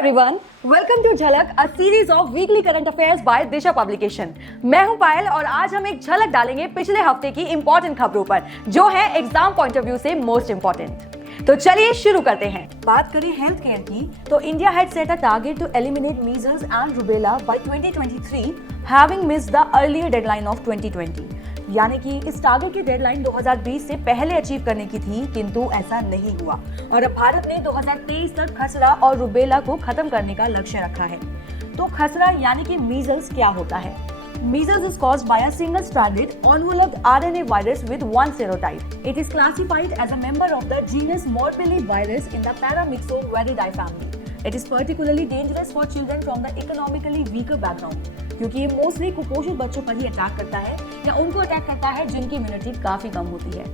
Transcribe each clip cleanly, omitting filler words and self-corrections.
Everyone, welcome to Jhalak, a series of weekly current affairs by Disha publication. मैं हूं पायल और आज हम एक झलक डालेंगे पिछले हफ्ते की इंपॉर्टेंट खबरों पर, जो है एग्जाम पॉइंट ऑफ व्यू से मोस्ट इंपॉर्टेंट। तो चलिए शुरू करते हैं। बात करें हेल्थ केयर की, तो India had set a target to eliminate measles and rubella by 2023, having missed the earlier deadline of 2020। यानी कि इस टारगेट की डेडलाइन 2020 से पहले अचीव करने की थी, किंतु ऐसा नहीं हुआ और अब भारत ने 2023 तक खसरा और रूबेला को खत्म करने का लक्ष्य रखा है। तो खसरा यानी कि मीजल्स क्या होता है? Measles is caused by a single-stranded enveloped RNA virus with one serotype. It is classified as a member of the genus Morbillivirus in the Paramyxoviridae family. It is particularly dangerous for children from the economically weaker background, क्योंकि ये mostly कुपोषित बच्चों पर ही attack करता है या उनको attack करता है जिनकी इम्यूनिटी काफी कम होती है।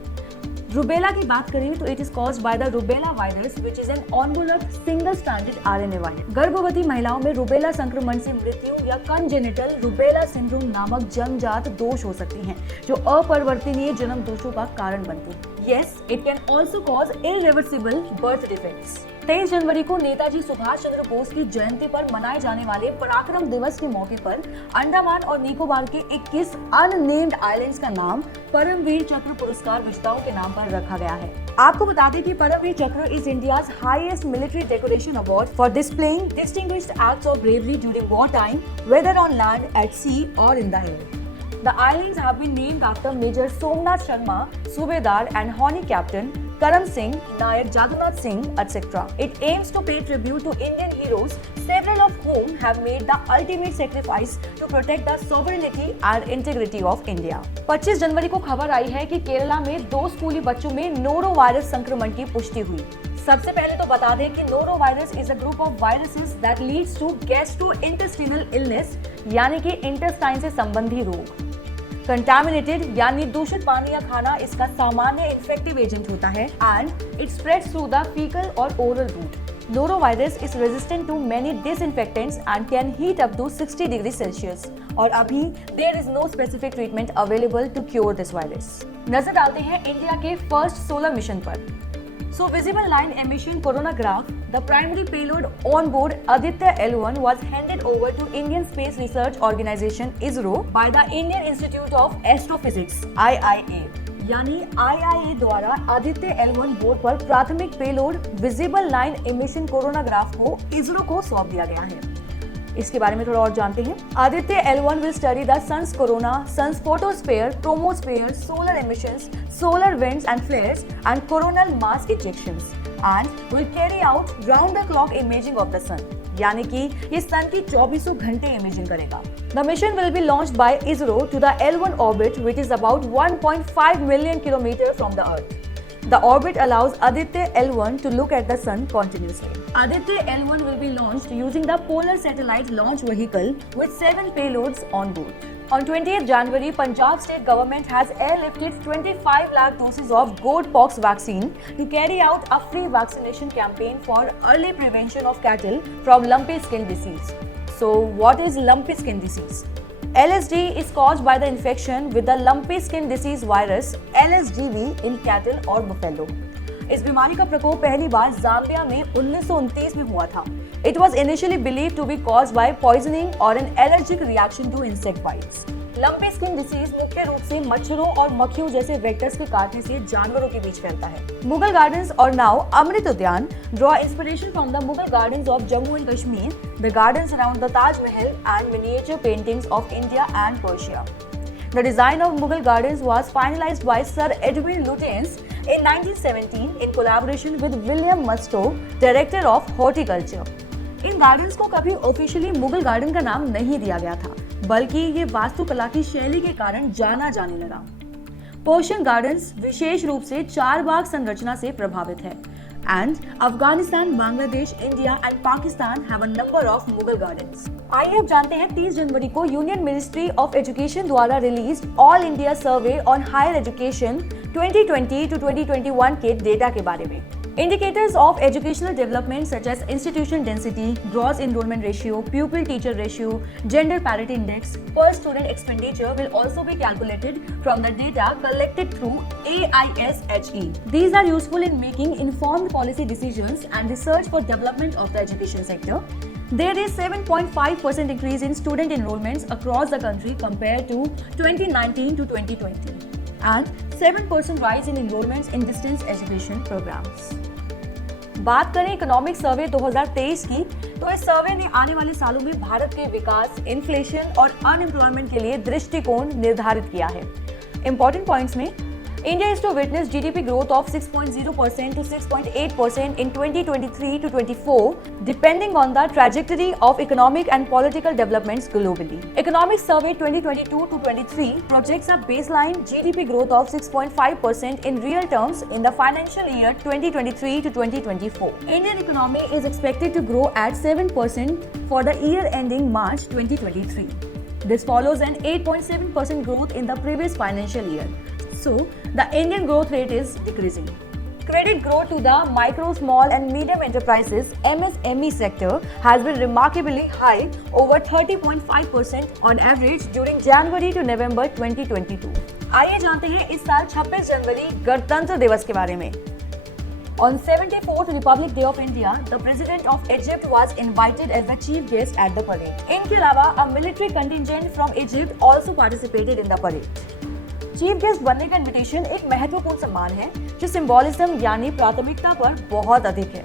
रूबेला की बात करें तो it is caused by the rubella virus which is an enveloped single stranded RNA virus. गर्भवती महिलाओं में रूबेला संक्रमण से मृत्यु या कंजेनिटल रूबेला सिंड्रोम नामक जन्मजात दोष हो सकती हैं, जो अपरिवर्तनीय जन्म दोषों का कारण बनती हैं। Yes, it can also cause irreversible birth defects. 23 जनवरी को नेताजी सुभाष चंद्र बोस की जयंती पर मनाए जाने वाले पराक्रम दिवस के मौके पर अंडमान और निकोबार के 21 अननेम्ड आइलैंड्स का नाम परमवीर चक्र पुरस्कार विजेताओं के नाम पर रखा गया है। आपको बता दें कि Paramvir Chakra is India's highest military decoration award for displaying distinguished acts of bravery during war time, whether on land, at sea और in the air. The islands have been named after Major Somnath Sharma, Subedar and Honey Captain Karam Singh, Nayak Jagannath Singh, etc. It aims to pay tribute to Indian heroes, several of whom have made the ultimate sacrifice to protect the sovereignty and integrity of India. 25 जनवरी को खबर आई है कि केरला में 2 स्कूली बच्चों में noro virus संक्रमण की पुष्टि हुई। सबसे पहले तो बता दें कि norovirus is a group of viruses that leads to gastrointestinal illness, यानी कि इंटेस्टाइन से संबंधी रोग। कंटामिनेटेड यानी दूषित पानी या खाना इसका सामान्य इन्फेक्टिव एजेंट होता है and it spreads through the faecal और oral route. Norovirus is resistant to many disinfectants and can heat up to 60 degree Celsius और अभी there is no specific treatment available to cure this virus. नजर डालते हैं India के first solar mission पर। So visible line emission coronagraph, the primary payload on board Aditya L1 was handed over to Indian Space Research Organization (ISRO) by the Indian Institute of Astrophysics (IIA). यानी IIA द्वारा Aditya L1 board पर प्राथमिक payload visible line emission coronagraph को ISRO को सौंप दिया गया है। इसके बारे में थोड़ा और जानते हैं। Aditya L1 will study the sun's corona, sun's photosphere, chromosphere, solar emissions, solar winds and flares, and coronal mass ejections, and will carry out round-the-clock imaging of the sun. यानी कि ये सन की 24 घंटे इमेजिंग करेगा। The mission will be launched by ISRO to the L1 orbit, which is about 1.5 million kilometers from the Earth. The orbit allows Aditya L1 to look at the sun continuously. Aditya L1 will be launched using the Polar Satellite Launch Vehicle with 7 payloads on board. On 20th January, Punjab state government has airlifted 25 lakh doses of goat pox vaccine to carry out a free vaccination campaign for early prevention of cattle from lumpy skin disease. So, what is lumpy skin disease? LSD is caused by the infection with the lumpy skin disease virus LSDV in cattle or buffalo. इस बीमारी का प्रकोप पहली बार Zambia में 1929 में हुआ था। It was initially believed to be caused by poisoning or an allergic reaction to insect bites. Lumpy skin disease मुख्य रूप से मच्छरों और मक्खियों जैसे वेक्टर्स के काटने से जानवरों के बीच फैलता है। मुगल गार्डन्स और now Amrit Udyan draw inspiration from the Mughal gardens of Jammu and Kashmir, the gardens around the Taj Mahal and miniature paintings of India and Persia. The design of Mughal gardens was finalized by Sir Edwin Lutyens in 1917 in collaboration with William Musto, director of horticulture. In gardens को कभी officially Mughal garden का नाम नहीं दिया गया था, बल्कि ये वास्तुकला की शैली के कारण जाना जाने लगा। पर्शियन गार्डन्स विशेष रूप से 4 बाग संरचना से प्रभावित है and Afghanistan, Bangladesh, India and Pakistan have a number of Mughal gardens. आइए अब जानते हैं 30 जनवरी को यूनियन मिनिस्ट्री ऑफ एजुकेशन द्वारा released all India survey on higher education 2020 to 2021 के डेटा के बारे में। Indicators of educational development such as institution density, gross enrollment ratio, pupil-teacher ratio, gender parity index, per student expenditure will also be calculated from the data collected through AISHE. These are useful in making informed policy decisions and research for development of the education sector. There is 7.5% increase in student enrollments across the country compared to 2019 to 2020 and 7% rise in enrollments in distance education programs. बात करें economic survey 2023 की, तो इस सर्वे ने आने वाले सालों में भारत के विकास, इन्फ्लेशन और अनएम्प्लॉयमेंट के लिए दृष्टिकोण निर्धारित किया है। इंपॉर्टेंट पॉइंट्स में India is to witness GDP growth of 6.0% to 6.8% in 2023 to 24, depending on the trajectory of economic and political developments globally. Economic Survey 2022 to 23 projects a baseline GDP growth of 6.5% in real terms in the financial year 2023 to 2024. Indian economy is expected to grow at 7% for the year ending March 2023. This follows an 8.7% growth in the previous financial year. So, the Indian growth rate is decreasing. Credit growth to the micro, small and medium enterprises MSME sector has been remarkably high, over 30.5% on average during January to November 2022. आइए जानते हैं इस साल 26 जनवरी गणतंत्र दिवस के बारे में। On 74th Republic Day of India, the President of Egypt was invited as the chief guest at the parade. इनके अलावा a military contingent from Egypt also participated in the parade. Chief guest बनने का invitation एक महत्वपूर्ण सम्मान है जो symbolism यानी प्राथमिकता पर बहुत अधिक है।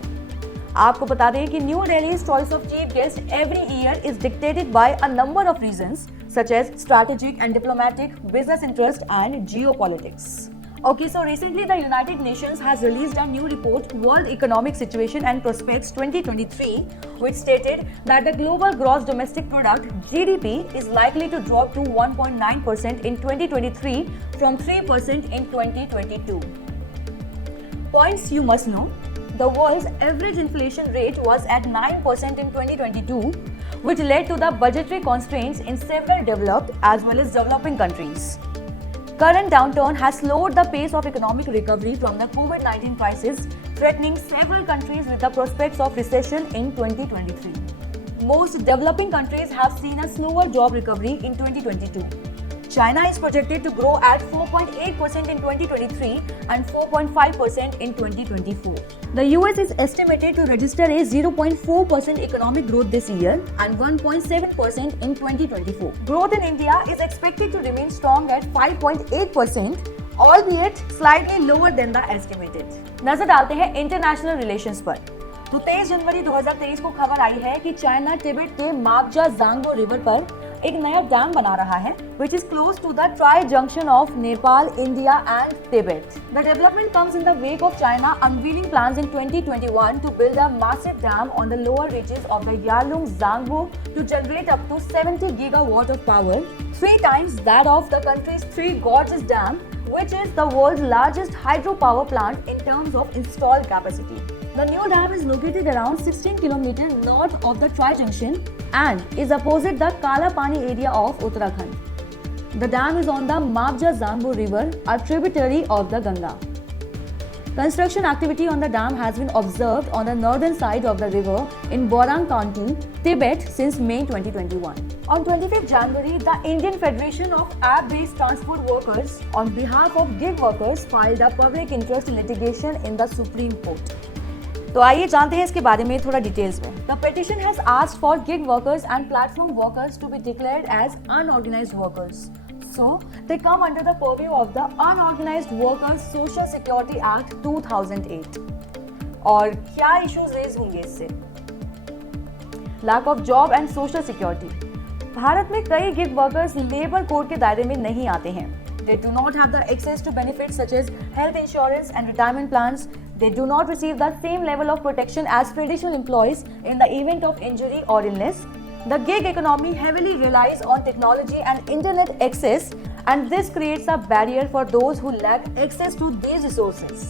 आपको बता दें कि new दिल्ली's choice of chief guest every year is dictated by a number of reasons such as strategic and diplomatic, business interest and geopolitics. Okay, so recently the United Nations has released a new report, World Economic Situation and Prospects 2023, which stated that the global gross domestic product GDP is likely to drop to 1.9% in 2023 from 3% in 2022. Points you must know. The world's average inflation rate was at 9% in 2022, which led to the budgetary constraints in several developed as well as developing countries. Current downturn has slowed the pace of economic recovery from the COVID-19 crisis, threatening several countries with the prospects of recession in 2023. Most developing countries have seen a slower job recovery in 2022. China is projected to grow at 4.8% in 2023 and 4.5% in 2024. The US is estimated to register a 0.4% economic growth this year and 1.7% in 2024. Growth in India is expected to remain strong at 5.8%, albeit slightly lower than the estimated. नजर डालते हैं international relations पर। तो 23 जनवरी 2023 को खबर आई है कि China Tibet के माबजा जांगबो रिवर पर एक नया डैम बना रहा है, which is close to the tri-junction of Nepal, India and Tibet. The development comes in the wake of China unveiling plans in 2021 to build a massive dam on the lower reaches of the Yarlung Zangbo to generate up to 70 gigawatt of power, 3 times that of the country's Three Gorges Dam, which is the world's largest hydropower plant in terms of installed capacity. The new dam is located around 16 km north of the Tri-Junction and is opposite the Kala Pani area of Uttarakhand. The dam is on the Mabja Zambo river, a tributary of the Ganga. Construction activity on the dam has been observed on the northern side of the river in Borang County, Tibet since May 2021. On 25th January, the Indian Federation of App-Based Transport Workers on behalf of gig workers filed a public interest litigation in the Supreme Court. तो आइए जानते हैं इसके बारे में थोड़ा details में। The petition has asked for gig workers and platform workers to be declared as unorganized workers. So, they come under the purview of the Unorganized Workers Social Security Act 2008. और क्या इश्यूज रेज होंगे इससे? Lack of job and social security. Bharat में कई gig workers labour code के दायरे में नहीं आते हैं। They do not have the access to benefits such as health insurance and retirement plans. They do not receive the same level of protection as traditional employees in the event of injury or illness. The gig economy heavily relies on technology and internet access, and this creates a barrier for those who lack access to these resources.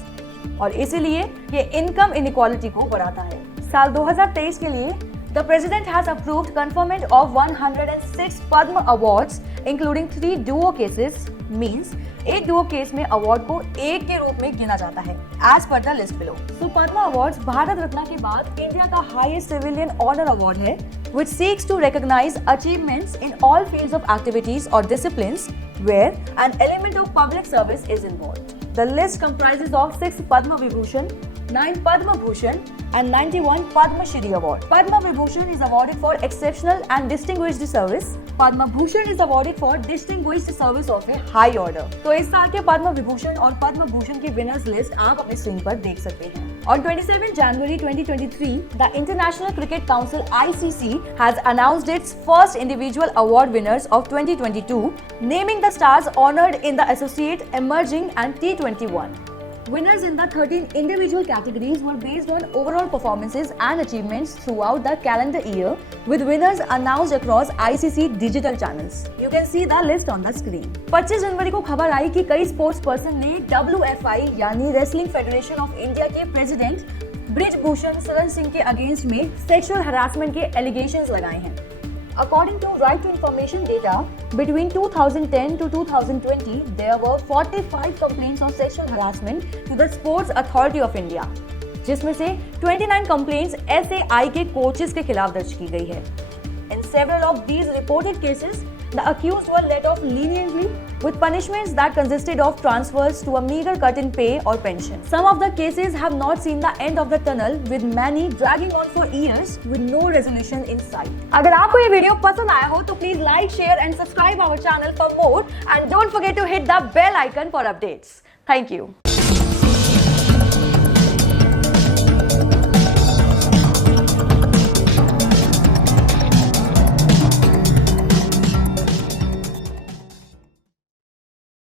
और इसीलिए ये income inequality को बढ़ाता है। साल 2023 के लिए The president has approved conferment of 106 Padma Awards, including 3 duo cases. Means एक duo case में award को एक के रूप में गिना जाता है, as per the list below. So Padma Awards Bharat Ratna के बाद इंडिया का highest civilian honor award है, which seeks to recognize achievements in all fields of activities or disciplines where an element of public service is involved. The list comprises of 6 Padma Vibhushan, 9 Padma Bhushan and 91 Padma Shri Award. Padma Vibhushan is awarded for exceptional and distinguished service. Padma Bhushan is awarded for distinguished service of a high order. तो इस साल के पद्म विभूषण और पद्म भूषण की winners list आप अपने screen पर देख सकते हैं. On 27 January 2023, the International Cricket Council (ICC) has announced its first individual award winners of 2022, naming the stars honored in the Associate, Emerging and T21. Winners in the 13 individual categories were based on overall performances and achievements throughout the calendar year, with winners announced across ICC digital channels. You can see the list on the screen. 25 जनवरी को खबर आई कि कई sports person ने WFI यानी wrestling federation of India के president Brijbhushan Sharan Singh के against में sexual harassment के एलिगेशंस लगाए हैं. According to Right to Information data, between 2010 to 2020, there were 45 complaints of sexual harassment to the Sports Authority of India, जिसमें से 29 complaints SAI के coaches के खिलाफ दर्ज की गई है. In several of these reported cases, the accused were let off leniently with punishments that consisted of transfers to a meager cut in pay or pension. Some of the cases have not seen the end of the tunnel, with many dragging on for years with no resolution in sight. अगर आपको ये video पसंद आया हो तो please like, share and subscribe our channel for more and don't forget to hit the bell icon for updates. Thank you.